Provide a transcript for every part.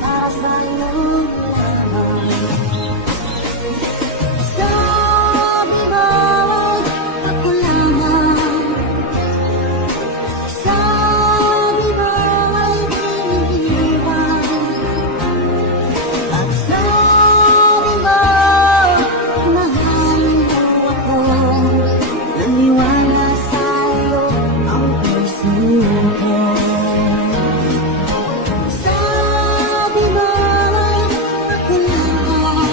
para sa'yo lamang. Sabi mo'y ako lamang, sabi mo'y iniiwan, at sabi mo mahal mo ako. Naniwala sa'yo ang puso ko. Sabi mo'y ako lamang,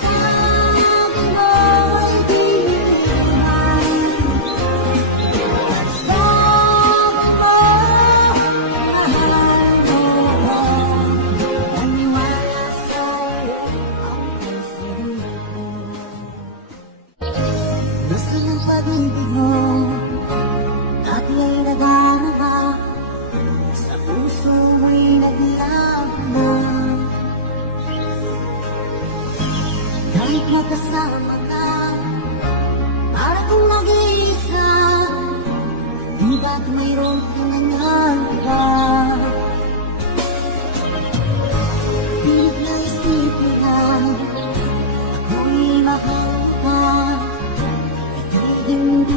sabi mo'y di iwan, at sabi mo mahal mo ako. Naniwala sa'yo ang puso ko. Gusto ng pag-ibig mo, dati ay nadarama, sa puso mo'y naglaban. Kahit magkasama ka, para kong nag-iisa, di ba't mayroon kang nangyayaba? Pilit na isipin na ako'y mahal ka, hindi